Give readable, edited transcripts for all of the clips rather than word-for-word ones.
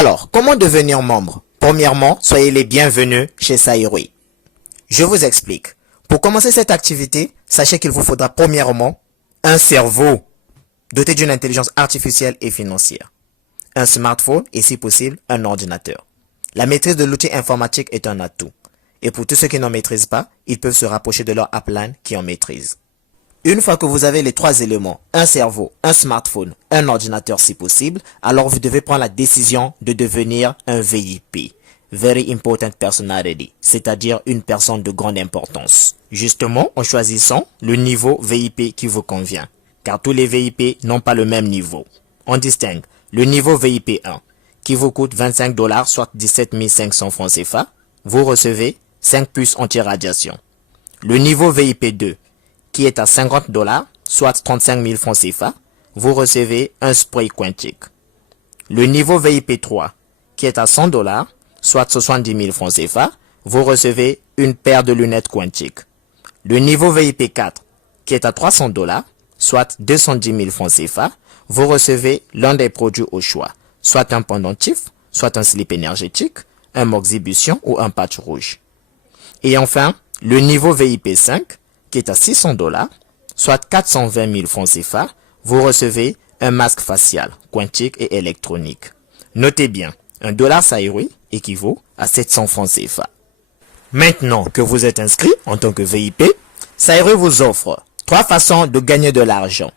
Alors, comment devenir membre? Premièrement, soyez les bienvenus chez Saïroui. Je vous explique. Pour commencer cette activité, sachez qu'il vous faudra premièrement un cerveau doté d'une intelligence artificielle et financière, un smartphone et si possible un ordinateur. La maîtrise de l'outil informatique est un atout. Et pour tous ceux qui n'en maîtrisent pas, ils peuvent se rapprocher de leur upline qui en maîtrise. Une fois que vous avez les trois éléments, un cerveau, un smartphone, un ordinateur si possible, alors vous devez prendre la décision de devenir un VIP. Very Important Personality, c'est-à-dire une personne de grande importance. Justement, en choisissant le niveau VIP qui vous convient. Car tous les VIP n'ont pas le même niveau. On distingue le niveau VIP 1, qui vous coûte 25 $, soit 17 500 francs CFA. Vous recevez 5 puces anti-radiation. Le niveau VIP 2, qui est à 50 $, soit 35 000 francs CFA. Vous recevez un spray quantique. Le niveau VIP 3, qui est à 100 $, soit 70 000 francs CFA, vous recevez une paire de lunettes quantiques. Le niveau VIP 4, qui est à 300 $, soit 210 000 francs CFA, vous recevez l'un des produits au choix, soit un pendentif, soit un slip énergétique, un moxibution ou un patch rouge. Et enfin, le niveau VIP 5, qui est à 600 $, soit 420 000 francs CFA, vous recevez un masque facial, quantique et électronique. Notez bien, $1 Saïroui équivaut à 700 francs CFA. Maintenant que vous êtes inscrit en tant que VIP, Saïroui vous offre 3 façons de gagner de l'argent.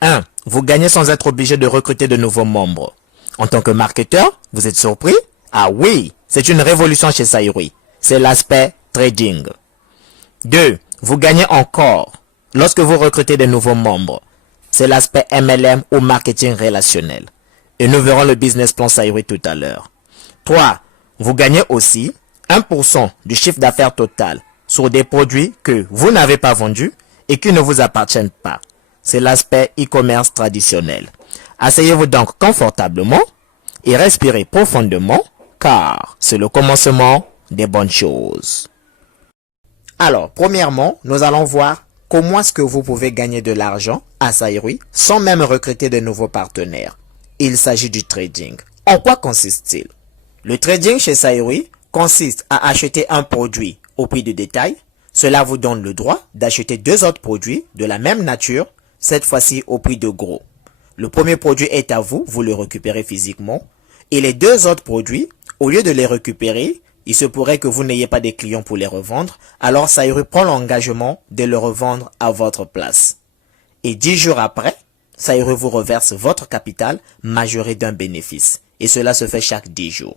1. Vous gagnez sans être obligé de recruter de nouveaux membres. En tant que marketeur, vous êtes surpris? Ah oui, c'est une révolution chez Saïroui. C'est l'aspect trading. 2. Vous gagnez encore lorsque vous recrutez de nouveaux membres. C'est l'aspect MLM ou marketing relationnel. Et nous verrons le business plan Saïroui tout à l'heure. 3. Vous gagnez aussi 1% du chiffre d'affaires total sur des produits que vous n'avez pas vendus et qui ne vous appartiennent pas. C'est l'aspect e-commerce traditionnel. Asseyez-vous donc confortablement et respirez profondément car c'est le commencement des bonnes choses. Alors, premièrement, nous allons voir comment est-ce que vous pouvez gagner de l'argent à Saïroui sans même recruter de nouveaux partenaires. Il s'agit du trading. En quoi consiste-t-il? Le trading chez Saïroui consiste à acheter un produit au prix de détail. Cela vous donne le droit d'acheter 2 autres produits de la même nature, cette fois-ci au prix de gros. Le premier produit est à vous, vous le récupérez physiquement. Et les 2 autres produits, au lieu de les récupérer, il se pourrait que vous n'ayez pas de clients pour les revendre, alors Saïroui prend l'engagement de le revendre à votre place. Et 10 jours après, Saïroui vous reverse votre capital majoré d'un bénéfice. Et cela se fait chaque 10 jours.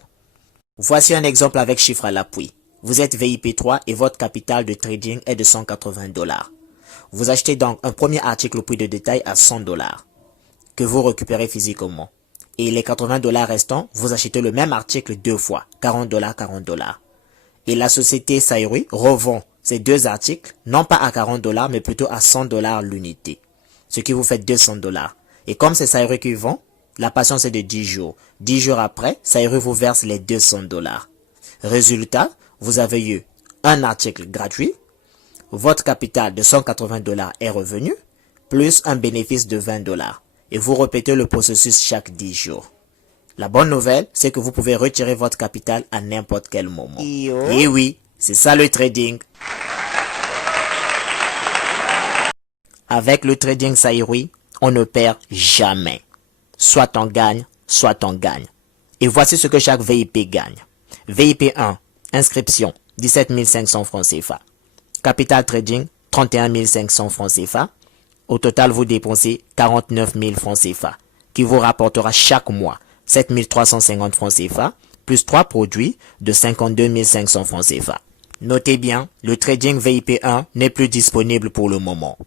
Voici un exemple avec chiffre à l'appui. Vous êtes VIP 3 et votre capital de trading est de 180 $. Vous achetez donc un premier article au prix de détail à 100 $ que vous récupérez physiquement. Et les 80 $ restants, vous achetez le même article 2 fois, 40 $, 40 $. Et la société Saïroui revend ces 2 articles, non pas à 40 $ mais plutôt à 100 $ l'unité. Ce qui vous fait 200 $. Et comme c'est Saïroui qui vend, la patience est de 10 jours. 10 jours après, Saïroui vous verse les 200 $. Résultat, vous avez eu un article gratuit, votre capital de 180 $ est revenu, plus un bénéfice de 20 $. Et vous répétez le processus chaque 10 jours. La bonne nouvelle, c'est que vous pouvez retirer votre capital à n'importe quel moment. Et oui, c'est ça le trading. Avec le trading Saïroui, on ne perd jamais. Soit on gagne, soit on gagne. Et voici ce que chaque VIP gagne. VIP 1, inscription, 17 500 francs CFA. Capital trading, 31 500 francs CFA. Au total, vous dépensez 49 000 francs CFA, qui vous rapportera chaque mois 7 350 francs CFA, plus 3 produits de 52 500 francs CFA. Notez bien, le trading VIP 1 n'est plus disponible pour le moment.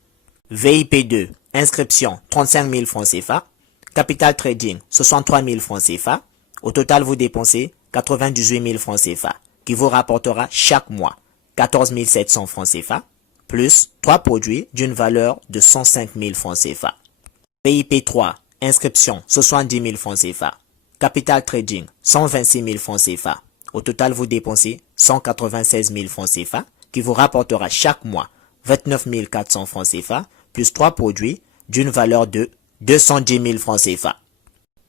VIP 2, inscription, 35 000 francs CFA. Capital trading, 63 000 francs CFA. Au total, vous dépensez 98 000 francs CFA, qui vous rapportera chaque mois 14 700 francs CFA, plus 3 produits d'une valeur de 105 000 francs CFA. VIP 3, inscription, 70 000 francs CFA. Capital trading, 126 000 francs CFA. Au total, vous dépensez 196 000 francs CFA, qui vous rapportera chaque mois 29 400 francs CFA, plus 3 produits d'une valeur de 210 000 francs CFA.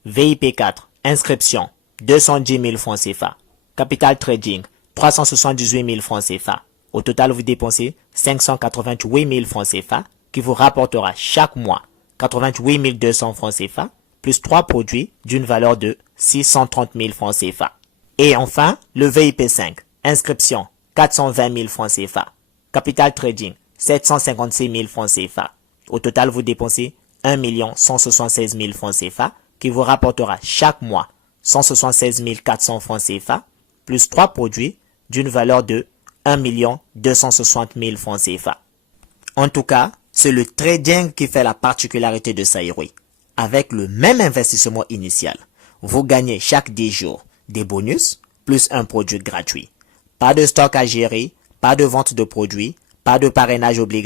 VIP 4, inscription, 210 000 francs CFA. Capital trading, 378 000 francs CFA. Au total, vous dépensez 588 000 francs CFA qui vous rapportera chaque mois 88 200 francs CFA plus 3 produits d'une valeur de 630 000 francs CFA. Et enfin, le VIP 5. Inscription, 420 000 francs CFA. Capital trading, 756 000 francs CFA. Au total, vous dépensez 1 176 000 francs CFA qui vous rapportera chaque mois 176 400 francs CFA plus 3 produits d'une valeur de 1 260 000 francs CFA. En tout cas, c'est le trading qui fait la particularité de Saïroui. Avec le même investissement initial, vous gagnez chaque 10 jours des bonus plus un produit gratuit. Pas de stock à gérer, pas de vente de produits, pas de parrainage obligatoire.